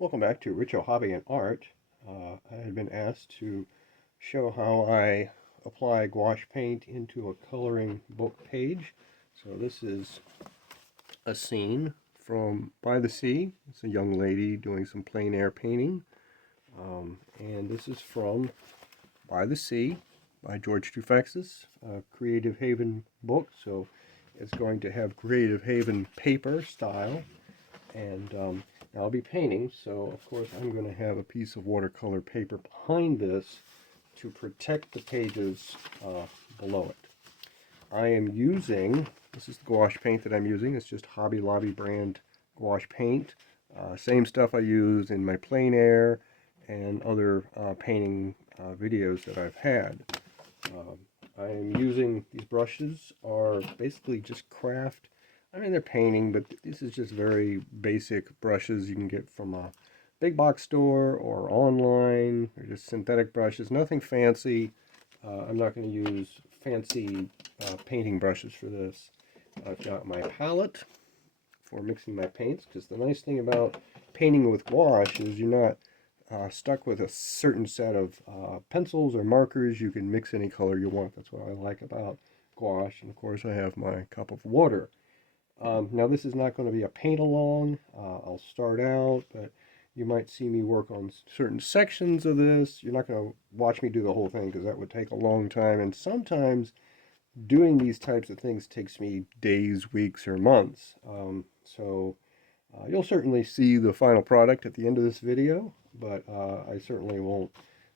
Welcome back to Richo Hobby and Art. I had been asked to show how I apply gouache paint into a coloring book page. So this is a scene from By the Sea. It's a young lady doing some plein air painting. And this is from By the Sea by George Toufexis, a Creative Haven book. So it's going to have Creative Haven paper style. And I'll be painting, so of course I'm going to have a piece of watercolor paper behind this to protect the pages below it. I am using, this is the gouache paint that I'm using, it's just Hobby Lobby brand gouache paint. Same stuff I use in my plein air and other painting videos that I've had. I am using, these brushes are basically just craft. I mean, they're painting, but this is just very basic brushes you can get from a big box store or online. They're just synthetic brushes, nothing fancy. I'm not going to use fancy painting brushes for this. I've got my palette for mixing my paints, because the nice thing about painting with gouache is you're not stuck with a certain set of pencils or markers. You can mix any color you want. That's what I like about gouache. And of course I have my cup of water. Now this is not going to be a paint along. I'll start out, but you might see me work on certain sections of this. You're not going to watch me do the whole thing, because that would take a long time. And sometimes doing these types of things takes me days, weeks, or months. You'll certainly see the final product at the end of this video, but I certainly won't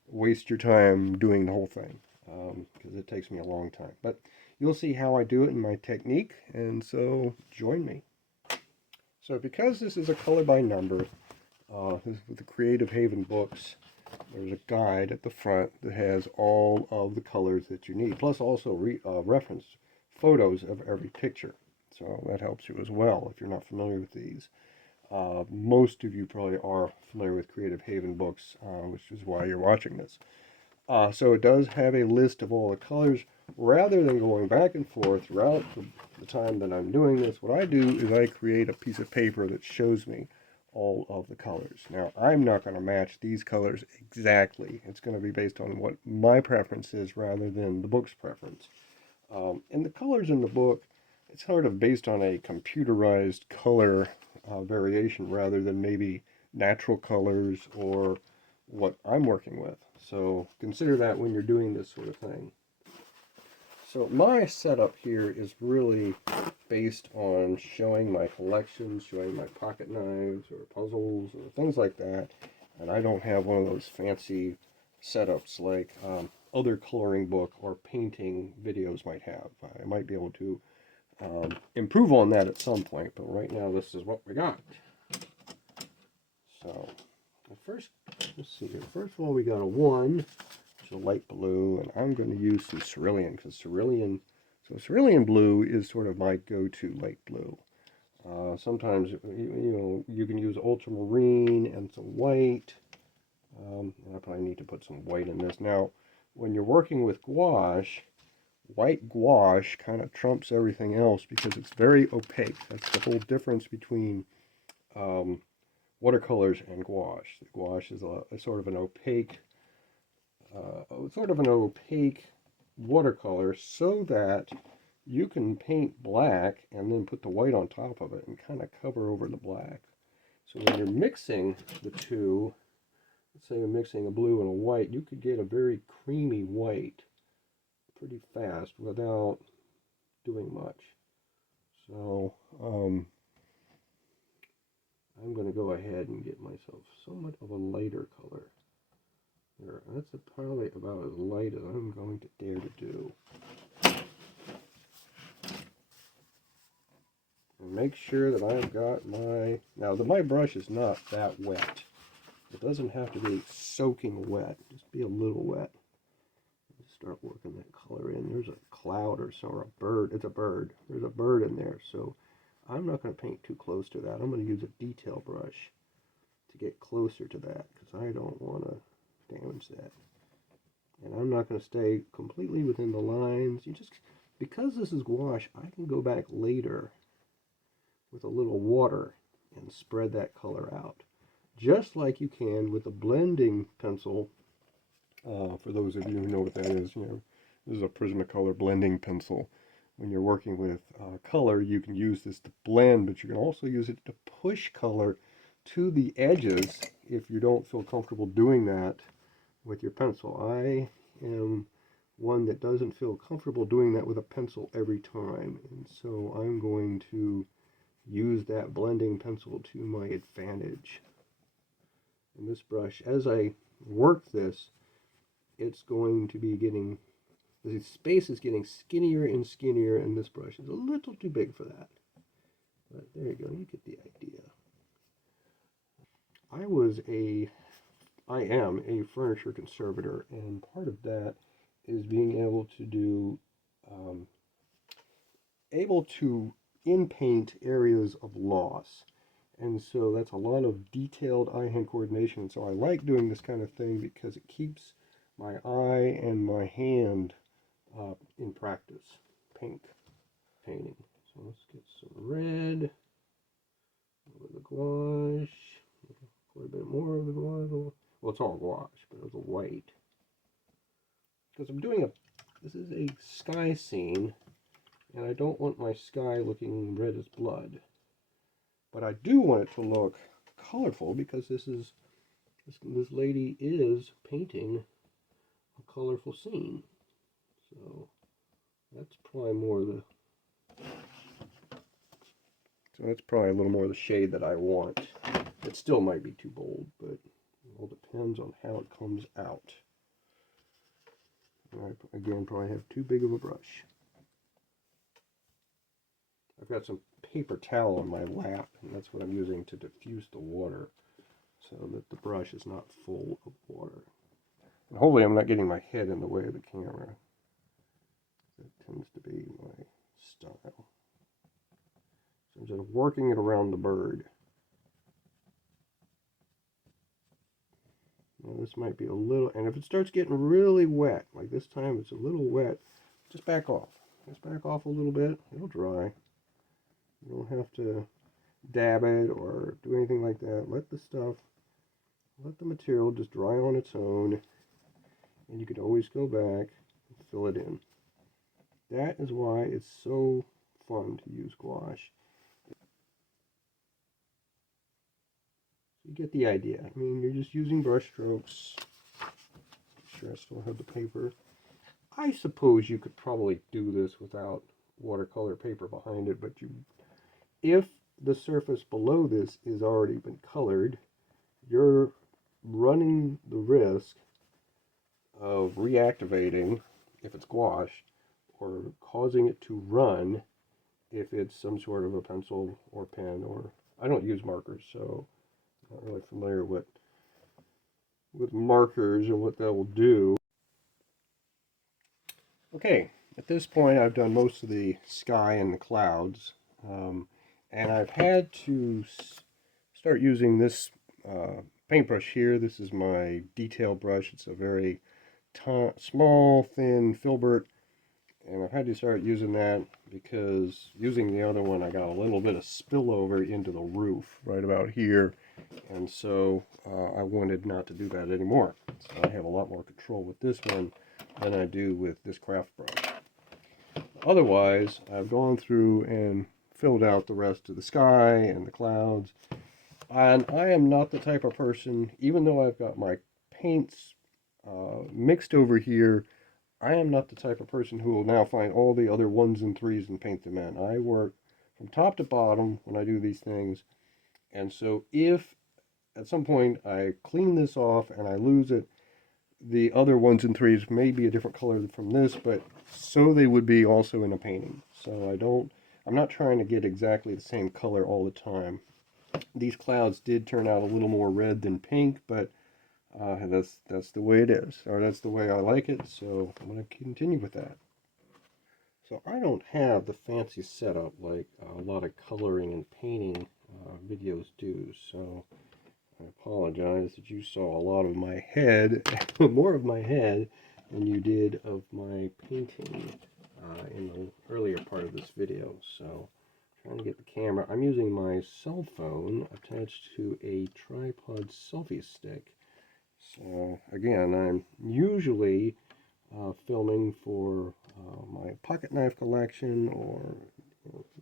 waste your time doing the whole thing, because it takes me a long time. But you'll see how I do it in my technique, and so join me. So because this is a color by number, with the Creative Haven books, there's a guide at the front that has all of the colors that you need, plus also reference photos of every picture. So that helps you as well if you're not familiar with these. Most of you probably are familiar with Creative Haven books, which is why you're watching this. So it does have a list of all the colors. Rather than going back and forth throughout the time that I'm doing this, what I do is I create a piece of paper that shows me all of the colors. Now, I'm not going to match these colors exactly. It's going to be based on what my preference is rather than the book's preference. And the colors in the book, it's sort of based on a computerized color variation rather than maybe natural colors or what I'm working with. So consider that when you're doing this sort of thing. So my setup here is really based on showing my collection, showing my pocket knives or puzzles or things like that. And I don't have one of those fancy setups like other coloring book or painting videos might have. I might be able to improve on that at some point, but right now this is what we got. So first, let's see here. First of all, we got a 1, which is a light blue, and I'm going to use some cerulean, because cerulean blue is sort of my go-to light blue. Sometimes, you can use ultramarine and some white. I probably need to put some white in this. Now, when you're working with gouache, white gouache kind of trumps everything else because it's very opaque. That's the whole difference between watercolors and gouache. The gouache is a sort of an opaque, watercolor, so that you can paint black and then put the white on top of it and kind of cover over the black. So when you're mixing the two, let's say you're mixing a blue and a white, you could get a very creamy white pretty fast without doing much. So I'm going to go ahead and get myself somewhat of a lighter color. There, that's probably about as light as I'm going to dare to do. And make sure that I've got my, now my brush is not that wet. It doesn't have to be soaking wet, just be a little wet. Start working that color in. There's a cloud or so, or a bird. It's a bird. There's a bird in there, so I'm not going to paint too close to that. I'm going to use a detail brush to get closer to that, because I don't want to damage that. And I'm not going to stay completely within the lines. Because this is gouache, I can go back later with a little water and spread that color out. just like you can with a blending pencil. For those of you who know what that is, this is a Prismacolor blending pencil. When you're working with color, you can use this to blend, but you can also use it to push color to the edges if you don't feel comfortable doing that with your pencil. I am one that doesn't feel comfortable doing that with a pencil every time, and so I'm going to use that blending pencil to my advantage. And this brush, as I work this, it's going to be getting, the space is getting skinnier and skinnier, and this brush is a little too big for that. But there you go, you get the idea. I am a furniture conservator, and part of that is being able to do, in paint areas of loss. And so that's a lot of detailed eye-hand coordination. So I like doing this kind of thing because it keeps my eye and my hand in practice painting. So let's get some red over the gouache, quite a bit more of the gouache. Well, it's all gouache, but it's a white. Because this is a sky scene, and I don't want my sky looking red as blood. But I do want it to look colorful because this lady is painting a colorful scene. So that's probably a little more the shade that I want. It still might be too bold, but it all depends on how it comes out. I, again, probably have too big of a brush. I've got some paper towel on my lap, and that's what I'm using to diffuse the water so that the brush is not full of water. And hopefully I'm not getting my head in the way of the camera. That tends to be my style. So I'm just working it around the bird. Now this might be a little, and if it starts getting really wet, like this time it's a little wet, just back off. Just back off a little bit, it'll dry. You don't have to dab it or do anything like that. Let the material just dry on its own, and you can always go back and fill it in. That is why it's so fun to use gouache. You get the idea. I mean, you're just using brush strokes. Make sure I still have the paper. I suppose you could probably do this without watercolor paper behind it, but if the surface below this is already been colored, you're running the risk of reactivating if it's gouache, or causing it to run if it's some sort of a pencil or pen, or I don't use markers, so I'm not really familiar with markers and what that will do. Okay, at this point I've done most of the sky and the clouds, and I've had to start using this paintbrush here. This is my detail brush. It's a very small, thin filbert, and I've had to start using that because using the other one I got a little bit of spillover into the roof right about here, and so I wanted not to do that anymore. So I have a lot more control with this one than I do with this craft brush. Otherwise, I've gone through and filled out the rest of the sky and the clouds, and I am not the type of person, even though I've got my paints mixed over here, I am not the type of person who will now find all the other 1s and 3s and paint them in. I work from top to bottom when I do these things, and so if at some point I clean this off and I lose it, the other 1s and 3s may be a different color from this, but so they would be also in a painting. So I'm not trying to get exactly the same color all the time. These clouds did turn out a little more red than pink, but that's the way it is, or that's the way I like it, so I'm going to continue with that. So I don't have the fancy setup like a lot of coloring and painting videos do, so I apologize that you saw a lot of my head, more of my head than you did of my painting in the earlier part of this video. So trying to get the camera. I'm using my cell phone attached to a tripod selfie stick. So again, I'm usually filming for my pocket knife collection or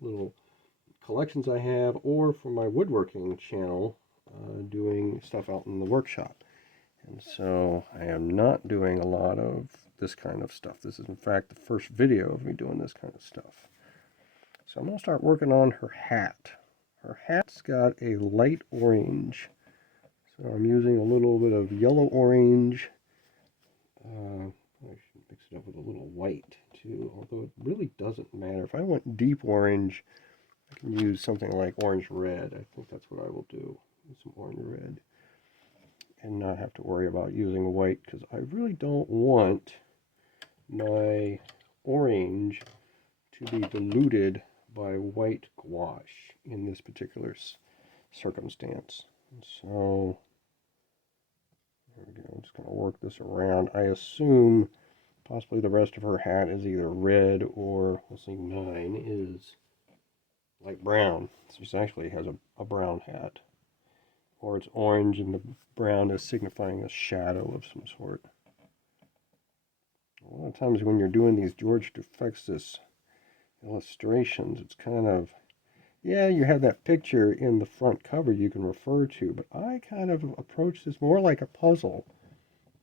little collections I have, or for my woodworking channel, doing stuff out in the workshop. And so I am not doing a lot of this kind of stuff. This is in fact the first video of me doing this kind of stuff. So I'm going to start working on her hat. Her hat's got a light orange. So I'm using a little bit of yellow orange. I should mix it up with a little white too, although it really doesn't matter. If I want deep orange, I can use something like orange red. I think that's what I will do. Use some orange red. And not have to worry about using white, because I really don't want my orange to be diluted by white gouache in this particular circumstance. And so there we go. I'm just going to work this around. I assume possibly the rest of her hat is either red, or let's see, mine is light brown. So she actually has a brown hat. Or it's orange and the brown is signifying a shadow of some sort. A lot of times when you're doing these George Toufexis illustrations, it's kind of, yeah, you have that picture in the front cover you can refer to, but I kind of approach this more like a puzzle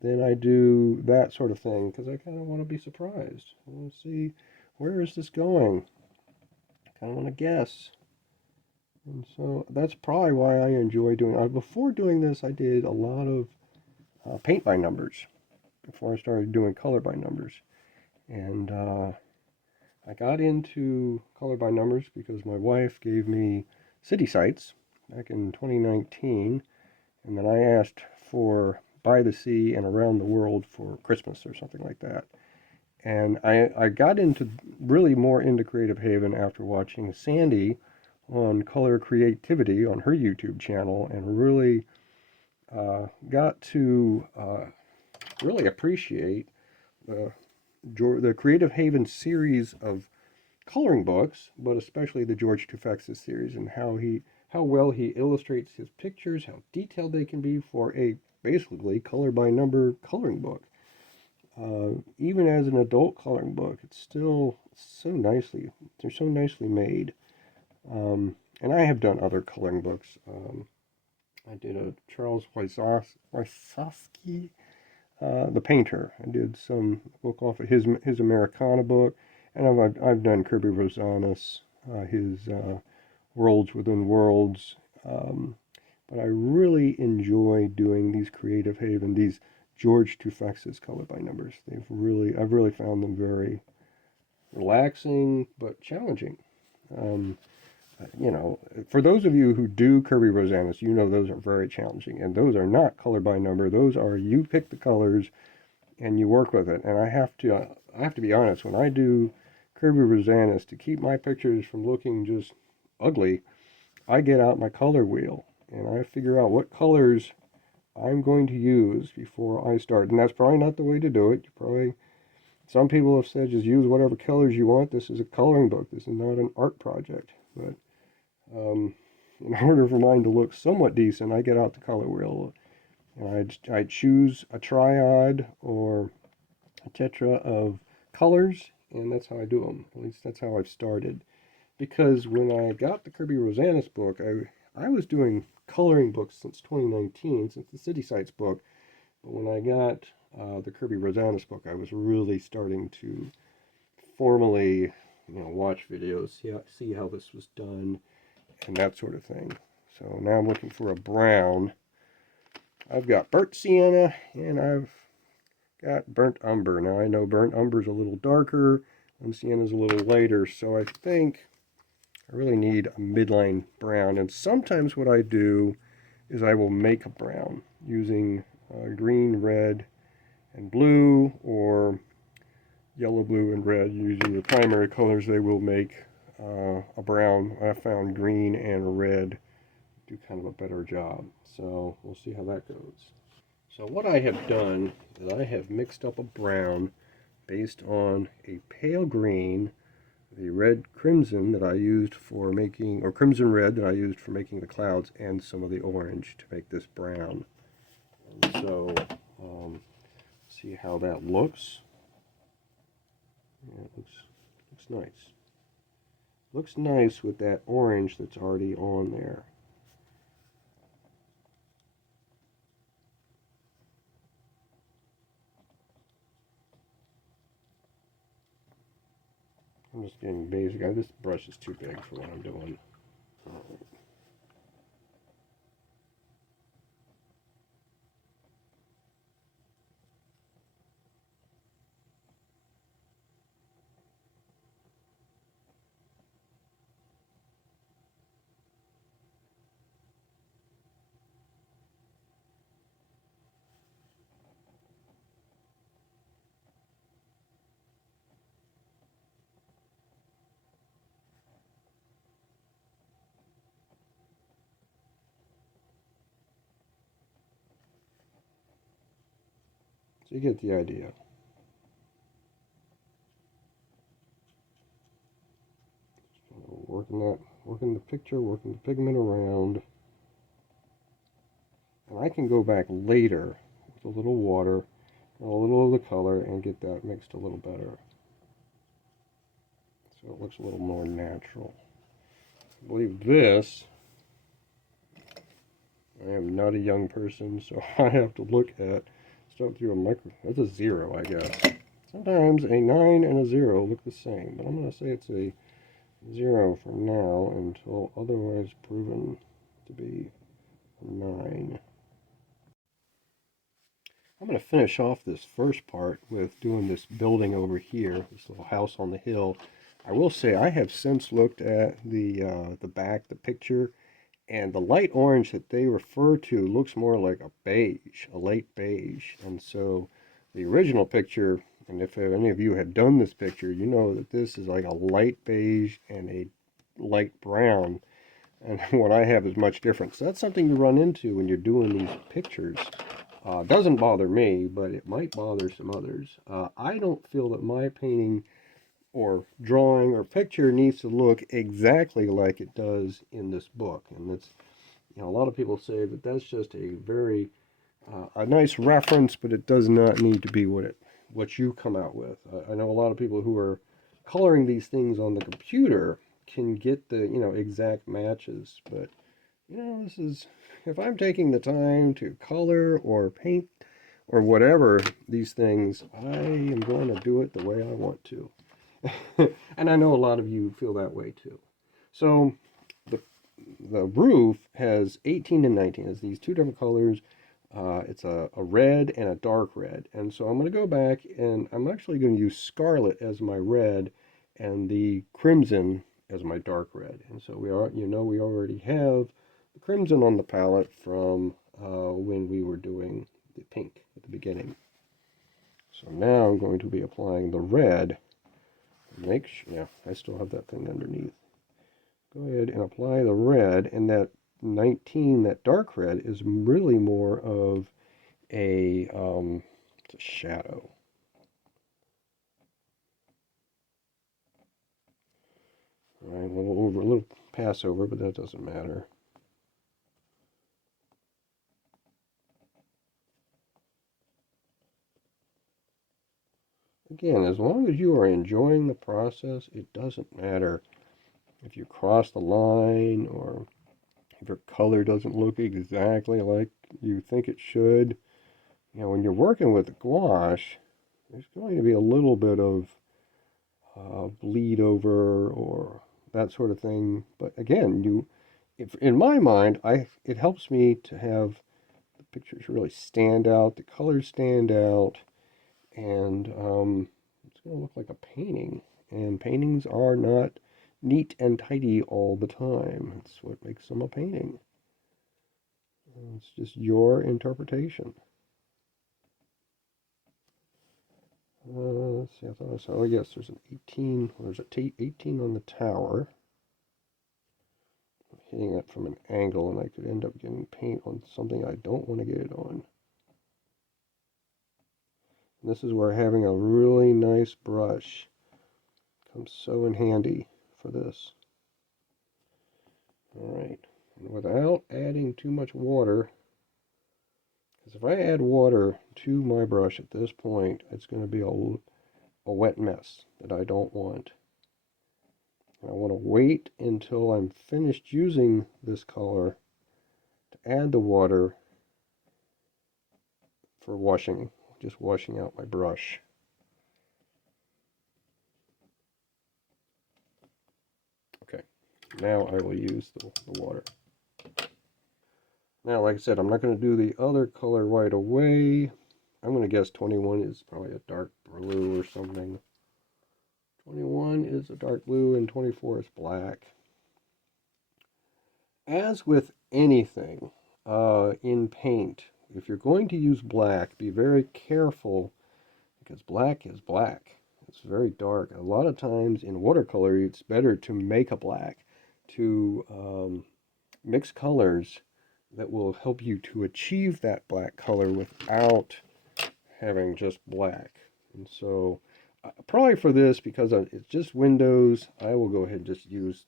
than I do that sort of thing, because I kind of want to be surprised. I want to see, where is this going? I kind of want to guess. And so that's probably why I enjoy doing it. Before doing this, I did a lot of paint by numbers before I started doing color by numbers. And I got into color by numbers because my wife gave me city sites back in 2019. And then I asked for By the Sea and Around the World for Christmas or something like that. And I got really more into Creative Haven after watching Sandy on color creativity on her YouTube channel, and really got to really appreciate the Creative Haven series of coloring books, but especially the George Toufexis series, and how well he illustrates his pictures, how detailed they can be for a basically color by number coloring book. Even as an adult coloring book, it's still they're so nicely made. And I have done other coloring books. I did a Charles Wysocki, the painter. I did some book off of his Americana book, and I've done Kirby Rosanis, his Worlds Within Worlds. But I really enjoy doing these Creative Haven, these George Toufexis color by numbers. I've really found them very relaxing but challenging. For those of you who do Kirby Rosanis, those are very challenging, and those are not color by number. Those are, you pick the colors and you work with it. And I have to be honest, when I do Kirby Rosanis, to keep my pictures from looking just ugly, I get out my color wheel and I figure out what colors I'm going to use before I start. And that's probably not the way to do it. Some people have said just use whatever colors you want. This is a coloring book. This is not an art project. But in order for mine to look somewhat decent, I get out the color wheel and I choose a triad or a tetra of colors, and that's how I do them. At least that's how I've started. Because when I got the Kirby Rosanis book, I was doing coloring books since 2019, since the City Sites book. But when I got the Kirby Rosanis book, I was really starting to formally, watch videos, see how this was done, and that sort of thing. So now I'm looking for a brown. I've got burnt sienna and I've got burnt umber. Now I know burnt umber is a little darker and sienna is a little lighter, so I think I really need a midline brown. And sometimes what I do is I will make a brown using green, red, and blue, or yellow, blue, and red. Using the primary colors, they will make a brown. I found green and red do kind of a better job. So we'll see how that goes. So what I have done is I have mixed up a brown based on a pale green the red crimson that I used for making, or crimson red that I used for making the clouds, and some of the orange to make this brown. And so, see how that looks. Yeah, it looks nice. Looks nice with that orange that's already on there. I'm just getting basic. This brush is too big for what I'm doing. So you get the idea. Working the picture, working the pigment around. And I can go back later with a little water, and a little of the color, and get that mixed a little better. So it looks a little more natural. I believe this, I am not a young person, so I have to look at, start through a micro, that's a 0, I guess. Sometimes a 9 and a 0 look the same, but I'm going to say it's a 0 from now until otherwise proven to be a 9. I'm going to finish off this first part with doing this building over here, this little house on the hill. I will say I have since looked at the back, the picture, and the light orange that they refer to looks more like a beige, a light beige. And so the original picture, and if any of you had done this picture, you know that this is like a light beige and a light brown. And what I have is much different. So that's something you run into when you're doing these pictures. Doesn't bother me, but it might bother some others. I don't feel that my painting or drawing or picture needs to look exactly like it does in this book. And that's, you know, a lot of people say that that's just a very a nice reference, but it does not need to be what you come out with. I know a lot of people who are coloring these things on the computer can get the, you know, exact matches, but you know, this is, if I'm taking the time to color or paint or whatever these things, I am going to do it the way I want to. And I know a lot of you feel that way too. So the roof has 18 and 19. It's these two different colors. It's a red and a dark red. And so I'm going to go back and I'm actually going to use scarlet as my red and the crimson as my dark red. And so we are, you know, we already have the crimson on the palette from when we were doing the pink at the beginning. So now I'm going to be applying the red. Make sure, yeah, I still have that thing underneath. Go ahead and apply the red, and that 19, that dark red, is really more of a, it's a shadow. All right, a little pass over, but that doesn't matter. Again, as long as you are enjoying the process, it doesn't matter if you cross the line or if your color doesn't look exactly like you think it should. You know, when you're working with gouache, there's going to be a little bit of bleed over or that sort of thing. But again, if in my mind, it helps me to have the pictures really stand out, the colors stand out, and it's going to look like a painting. And paintings are not neat and tidy all the time. It's what makes them a painting. It's just your interpretation. Let's see, I thought I saw, oh yes, there's an 18, there's a 18 on the tower. I'm hitting it from an angle and I could end up getting paint on something I don't want to get it on. And this is where having a really nice brush comes so in handy for this. Alright, and without adding too much water, because if I add water to my brush at this point, it's going to be a wet mess that I don't want. I want to wait until I'm finished using this color to add the water for washing, just washing out my brush. Okay, now I will use the water. Now, like I said, I'm not going to do the other color right away. I'm going to guess 21 is probably a dark blue or something. 21 is a dark blue and 24 is black. As with anything in paint, if you're going to use black, be very careful because black is black. It's very dark. A lot of times in watercolor, it's better to make a black, to mix colors that will help you to achieve that black color without having just black. And so probably for this, because it's just windows, I will go ahead and just use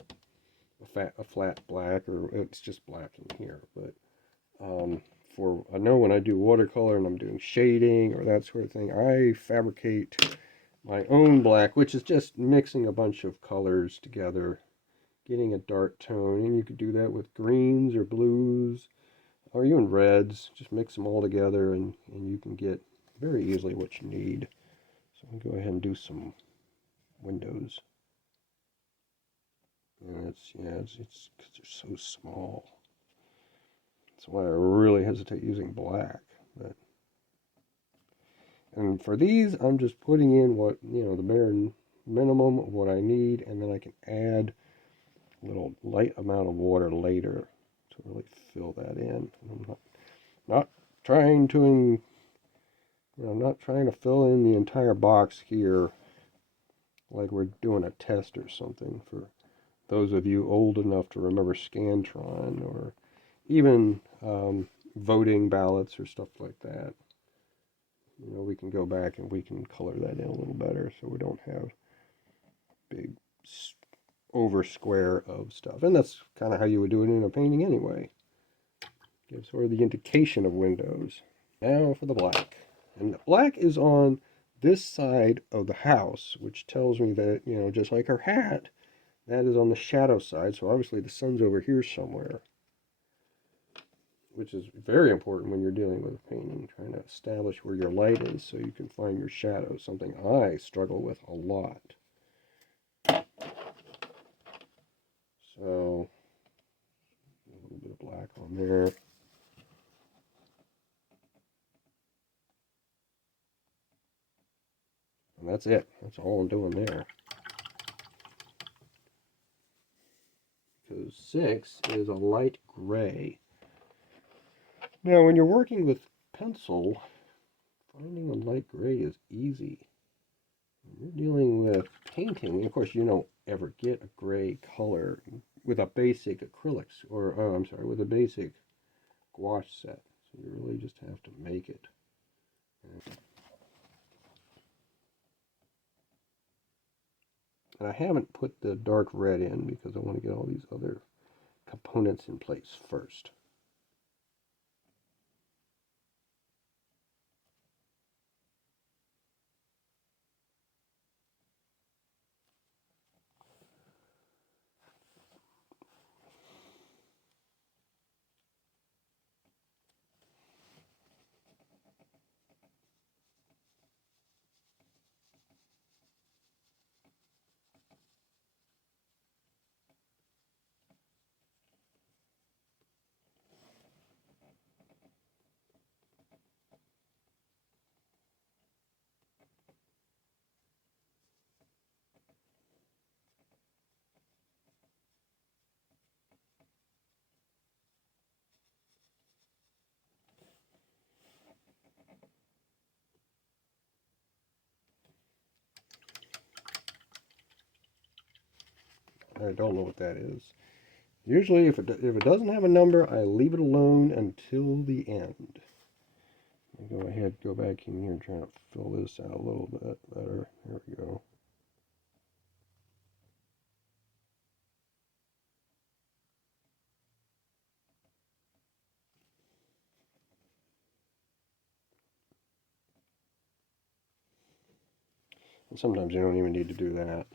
a flat black, or it's just black in here. But I know when I do watercolor and I'm doing shading or that sort of thing, I fabricate my own black, which is just mixing a bunch of colors together, getting a dark tone. And you could do that with greens or blues or even reds. Just mix them all together and you can get very easily what you need. So I'll go ahead and do some windows. And it's because they're so small. That's why I really hesitate using black. And for these, I'm just putting in what, the bare minimum of what I need, and then I can add a little light amount of water later to really fill that in. I'm not trying to, I'm not trying to fill in the entire box here like we're doing a test or something. For those of you old enough to remember Scantron or even voting ballots or stuff like that, we can go back and we can color that in a little better so we don't have big over square of stuff. And that's kind of how you would do it in a painting anyway. Gives sort of the indication of windows. Now for the black. And the black is on this side of the house, which tells me that, just like her hat, that is on the shadow side. So obviously the sun's over here somewhere, which is very important when you're dealing with a painting, trying to establish where your light is so you can find your shadow, something I struggle with a lot. So, a little bit of black on there. And that's it. That's all I'm doing there. Because 6 is a light gray. Now, when you're working with pencil, finding a light gray is easy. When you're dealing with painting, of course, you don't ever get a gray color with a basic acrylics, or, with a basic gouache set. So you really just have to make it. And I haven't put the dark red in because I want to get all these other components in place first. I don't know what that is. Usually, if it doesn't have a number, I leave it alone until the end. I'll go ahead, go back in here and try to fill this out a little bit better. There we go. And sometimes you don't even need to do that.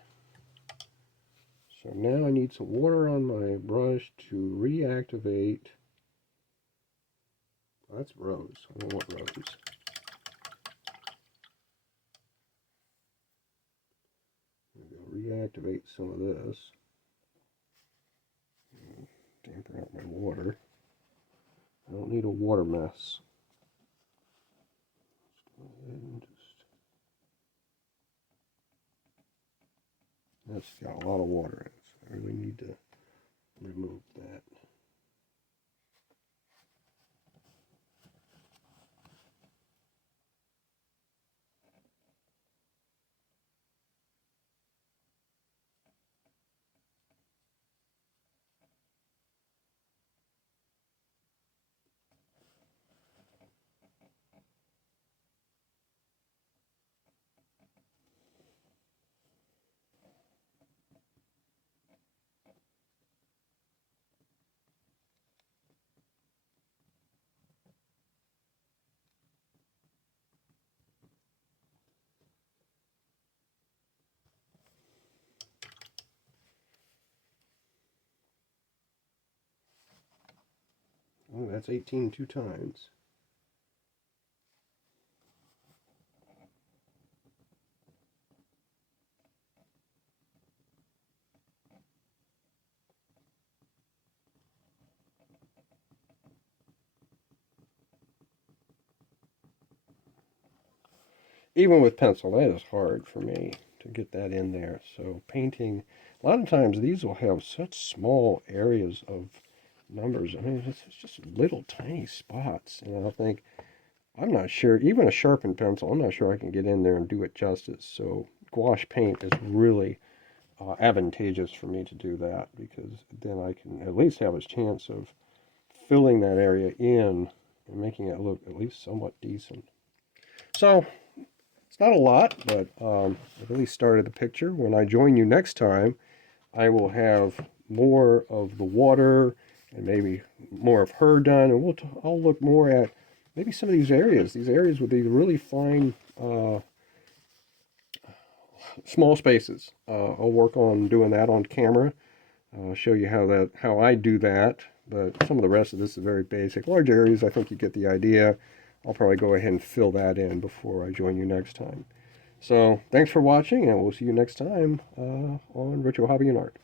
So now I need some water on my brush to reactivate. Oh, that's rose. I don't want rose. Reactivate some of this. Dampen out my water. I don't need a water mess. Let's go ahead and that's got a lot of water in it, so I really need to remove that. Oh, that's 18 two times. Even with pencil, that is hard for me to get that in there. So painting, a lot of times these will have such small areas of numbers. I mean, it's just little tiny spots. And I'll think, I'm not sure, even a sharpened pencil, I'm not sure I can get in there and do it justice. So gouache paint is really advantageous for me to do that, because then I can at least have a chance of filling that area in and making it look at least somewhat decent. So it's not a lot, but I've at least started the picture. When I join you next time, I will have more of the water and maybe more of her done, and I'll look more at maybe some of these areas. These areas with these really fine small spaces. I'll work on doing that on camera. I'll show you how I do that. But some of the rest of this is very basic. Large areas, I think you get the idea. I'll probably go ahead and fill that in before I join you next time. So thanks for watching, and we'll see you next time on Retro Hobby and Art.